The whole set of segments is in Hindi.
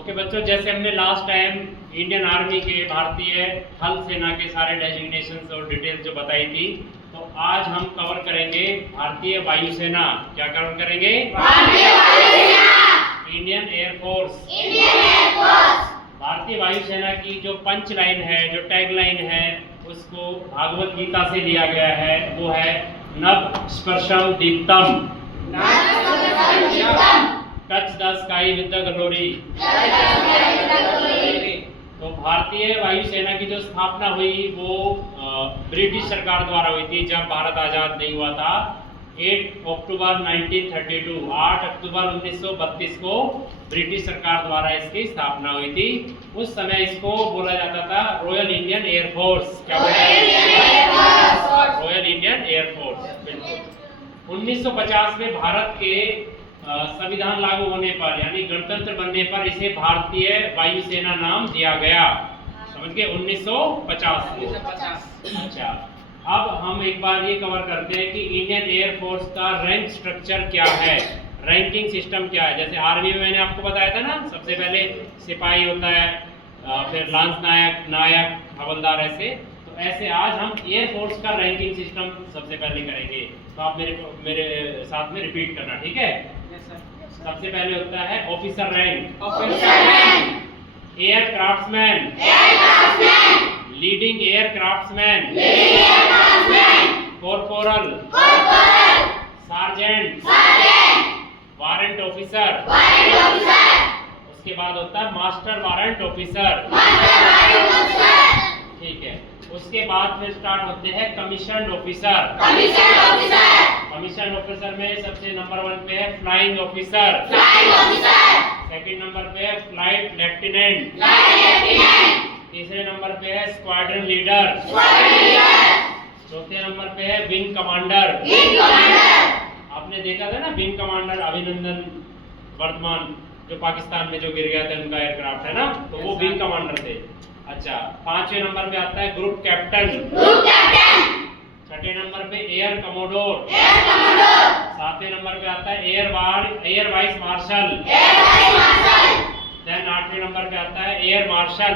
ओके बच्चों, जैसे हमने लास्ट टाइम इंडियन आर्मी के भारतीय थल सेना के सारे डेजिग्नेशंस और डिटेल्स जो बताई थी, तो आज हम कवर करेंगे भारतीय वायुसेना। क्या कवर करेंगे? भारतीय वायुसेना, इंडियन एयरफोर्स। Indian air force. भारतीय वायुसेना की जो पंच लाइन है, जो टैग लाइन है, उसको भागवत गीता से लिया गया है। वो है नभ स्पर्शम दीप्तम, touch the sky with the glory. तो भारतीय वायुसेना की जो स्थापना हुई वो ब्रिटिश सरकार द्वारा हुई थी जब भारत आजाद नहीं हुआ था। 8 अक्टूबर 1932, 8 अक्टूबर 1932 को ब्रिटिश सरकार द्वारा इसकी स्थापना हुई थी। उस समय इसको बोला जाता था रॉयल इंडियन एयरफोर्स। क्या बोला? Royal Indian air force. बिल्कुल। 1950 में भारत के संविधान लागू होने पर, यानी गणतंत्र बनने पर, इसे भारतीय वायुसेना नाम दिया गया। समझ गए? 1950 में। अच्छा, अब हम एक बार ये कवर करते हैं कि इंडियन एयरफोर्स का रैंक स्ट्रक्चर क्या है, रैंकिंग सिस्टम क्या है। जैसे आर्मी में मैंने आपको बताया था ना, सबसे पहले सिपाही होता है, फिर लांस नायक, नायक, हवलदार, ऐसे। तो ऐसे आज हम एयरफोर्स का रैंकिंग सिस्टम सबसे पहले करेंगे। तो आप मेरे साथ में रिपीट करना, ठीक है? सबसे पहले होता है officer rank, air craftsman, leading air craftsman, corporal, sergeant, warrant officer, उसके बाद होता है मास्टर वारंट ऑफिसर। ठीक है। उसके बाद फिर स्टार्ट होते हैं कमीशन ऑफिसर। कमीशन ऑफिसर में सबसे नंबर 1 पे है फ्लाइंग ऑफिसर। सेकंड नंबर पे है फ्लाइट लेफ्टिनेंट। तीसरे नंबर पे है स्क्वाड्रन लीडर। चौथे नंबर पे है विंग कमांडर। आपने देखा था ना विंग कमांडर अभिनंदन वर्धमान, जो पाकिस्तान में जो गिर गया था, उनका एयरक्राफ्ट है ना, तो वो विंग कमांडर थे। अच्छा, 5वें नंबर पे आता है ग्रुप कैप्टन। छठे नंबर पे एयर कमोडोर। 7वें नंबर पे आता है एयर वाइस मार्शल। देन 8वें नंबर पे आता है एयर मार्शल।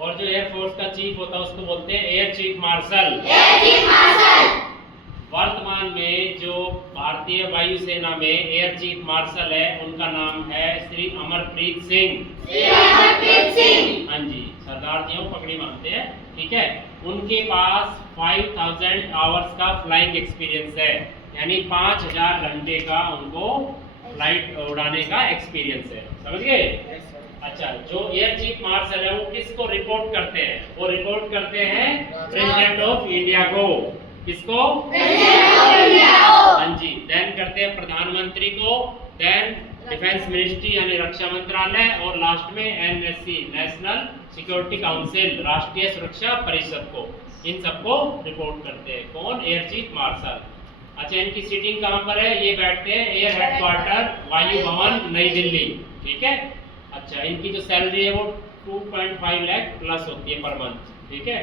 और जो एयर फोर्स का चीफ होता है उसको बोलते हैं एयर चीफ मार्शल। वर्तमान में जो भारतीय वायुसेना में एयर चीफ मार्शल है, उनका नाम है श्री अमरप्रीत सिंह। हाँ जी, सरदार जी पगड़ी मानते हैं, ठीक है। उनके पास 5000 आवर्स का फ्लाइंग एक्सपीरियंस है, यानी 5000 घंटे का उनको फ्लाइट उड़ाने का एक्सपीरियंस है। समझ गए? अच्छा, जो एयर चीफ मार्शल है वो किसको रिपोर्ट करते हैं? वो रिपोर्ट करते हैं प्रेसिडेंट ऑफ इंडिया को। किसको? हाँ जी। देन करते हैं प्रधानमंत्री को, देन डिफेंस मिनिस्ट्री यानी रक्षा मंत्रालय, और लास्ट में एनएससी, नेशनल सिक्योरिटी काउंसिल, राष्ट्रीय सुरक्षा परिषद को। इन सबको रिपोर्ट करते हैं कौन? Air chief marshal. अच्छा, इनकी सीटिंग कहाँ पर है? ये बैठते हैं एयर हेडक्वार्टर, वायु भवन, नई दिल्ली। ठीक है। अच्छा, इनकी जो सैलरी है वो 2.5 लाख प्लस होती है पर मंथ। ठीक है।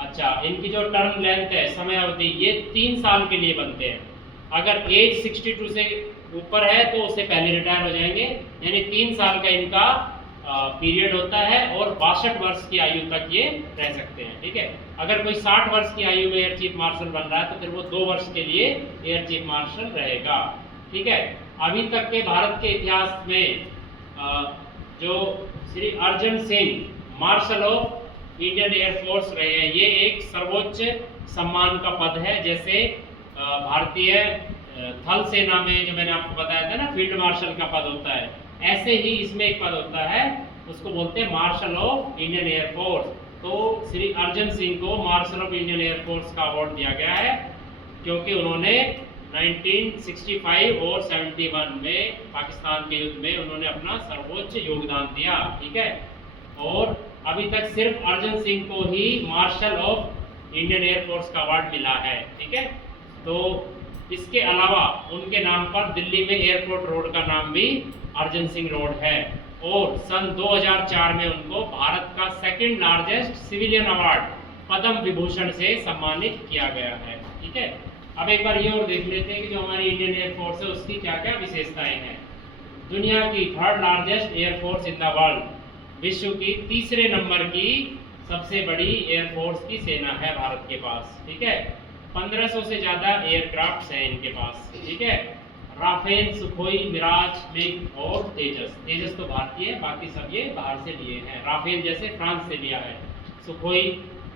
अच्छा, इनकी जो टर्म लेंथ है, समय अवधि, ये 3 साल के लिए बनते हैं। अगर एज 62 से ऊपर है तो उससे पहले रिटायर हो जाएंगे, यानी 3 साल का इनका पीरियड होता है, और 62 वर्ष की आयु तक ये रह सकते हैं। ठीक है। अगर कोई 60 वर्ष की आयु में एयर चीफ मार्शल बन रहा है तो फिर वो 2 वर्ष के लिए एयर चीफ मार्शल रहेगा। ठीक है। अभी तक के भारत के इतिहास में जो Shri Arjan Singh marshal of Indian air force रहे हैं, ये एक सर्वोच्च सम्मान का पद है। जैसे भारतीय थल सेना में जो मैंने आपको बताया था ना, फील्ड मार्शल का पद होता है, ऐसे ही इसमें एक पद होता है, उसको बोलते हैं मार्शल ऑफ इंडियन एयरफोर्स। तो श्री अर्जन सिंह को मार्शल ऑफ इंडियन एयरफोर्स का अवार्ड दिया गया है, क्योंकि उन्होंने 1965 और 71 में पाकिस्तान के युद्ध में उन्होंने अपना सर्वोच्च योगदान दिया। ठीक है। और अभी तक सिर्फ अर्जन सिंह को ही मार्शल ऑफ इंडियन एयरफोर्स का अवार्ड मिला है। ठीक है। तो इसके अलावा उनके नाम पर दिल्ली में एयरपोर्ट रोड का नाम भी अर्जन सिंह रोड है, और सन 2004 में उनको भारत का 2nd largest civilian award Padma Vibhushan से सम्मानित किया गया है। ठीक है। अब एक बार ये और देख लेते हैं कि जो हमारी इंडियन एयरफोर्स है उसकी क्या क्या विशेषताएं हैं। दुनिया की third largest air force in the world, विश्व की तीसरे नंबर की सबसे बड़ी एयरफोर्स की सेना है भारत के पास, ठीक है। 1500 से ज्यादा एयरक्राफ्ट हैं इनके पास, ठीक है। राफेल, सुखोई, मिराज, मिग और तेजस। तेजस तो भारतीय है, बाकी सब ये बाहर से लिए हैं। राफेल जैसे फ्रांस से लिया है, सुखोई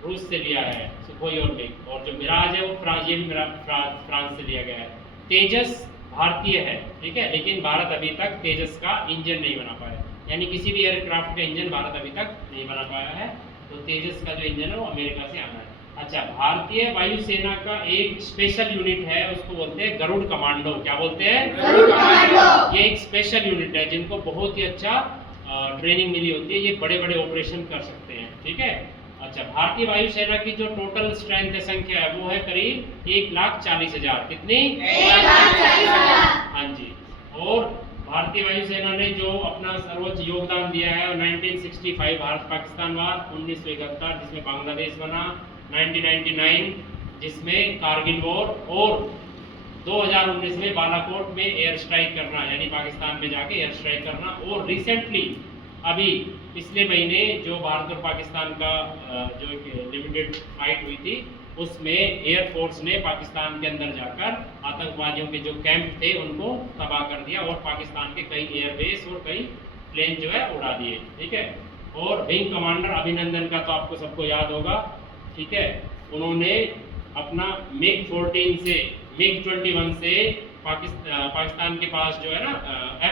रूस से लिया है, सुखोई और मिग, और जो मिराज है वो ये भी फ्रांस से लिया गया है। तेजस भारतीय है, ठीक है, लेकिन भारत अभी तक तेजस का इंजन नहीं बना पाया, यानी किसी भी एयरक्राफ्ट का इंजन भारत अभी तक नहीं बना पाया है। तो तेजस का जो इंजन है वो अमेरिका से आना है। अच्छा, भारतीय वायुसेना का एक स्पेशल यूनिट है, उसको बोलते हैं गरुड़ कमांडो। क्या बोलते हैं? गरुड़ कमांडो। ये एक स्पेशल यूनिट है जिनको बहुत ही अच्छा ट्रेनिंग मिली होती है, ये बड़े बड़े ऑपरेशन कर सकते हैं, ठीक है। अच्छा, भारतीय वायुसेना की जो टोटल स्ट्रेंथ है, संख्या है, वो है करीब 1,40,000। कितनी? 1,40,000। हाँ जी। और भारतीय वायुसेना ने जो अपना सर्वोच्च योगदान दिया है, 1965 भारत पाकिस्तान वार, 1971 जिसमें बांग्लादेश बना, 1999 जिसमें कारगिल वॉर, और 2019 में बालाकोट में एयर स्ट्राइक करना, यानी पाकिस्तान में जाके एयर स्ट्राइक करना। और रिसेंटली अभी पिछले महीने जो भारत और पाकिस्तान का जो एक लिमिटेड फाइट हुई थी, उसमें एयरफोर्स ने पाकिस्तान के अंदर जाकर आतंकवादियों के जो कैंप थे उनको तबाह कर दिया, और पाकिस्तान के कई एयरबेस और कई प्लेन जो है उड़ा दिए, ठीक है। और विंग कमांडर अभिनंदन का तो आपको सबको याद होगा, ठीक है। उन्होंने अपना मिग 14 से मिग 21 से पाकिस्तान के पास जो है ना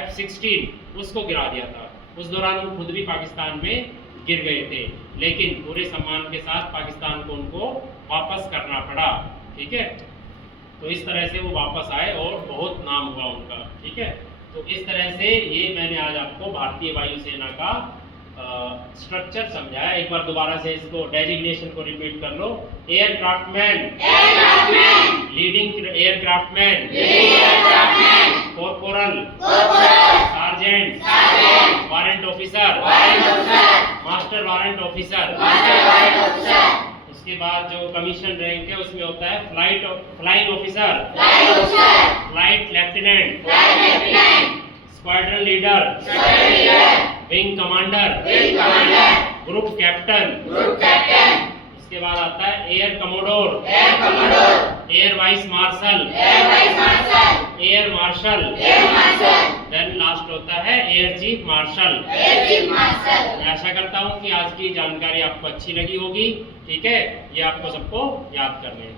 F-16 उसको गिरा दिया था। उस दौरान वो खुद भी पाकिस्तान में गिर गए थे, लेकिन पूरे सम्मान के साथ पाकिस्तान को उनको वापस करना पड़ा, ठीक है। तो इस तरह से वो वापस आए और बहुत नाम हुआ उनका, ठीक है। तो इस तरह से ये मैंने आज आपको भारतीय वायुसेना का स्ट्रक्चर समझाया। एक बार दोबारा से इसको डेजिग्नेशन को रिपीट कर लो। Aircraftman, leading aircraftman, corporal, sergeant, warrant officer, master warrant officer. उसके बाद जो कमीशन रैंक है उसमें होता है flying officer, flight lieutenant, squadron leader, wing commander, group captain. उसके बाद आता है air commodore, air vice marshal, air marshal, then last होता है एयर चीफ मार्शल। मैं आशा करता हूँ कि आज की जानकारी आपको अच्छी लगी होगी, ठीक है। ये आपको सबको याद करनी है।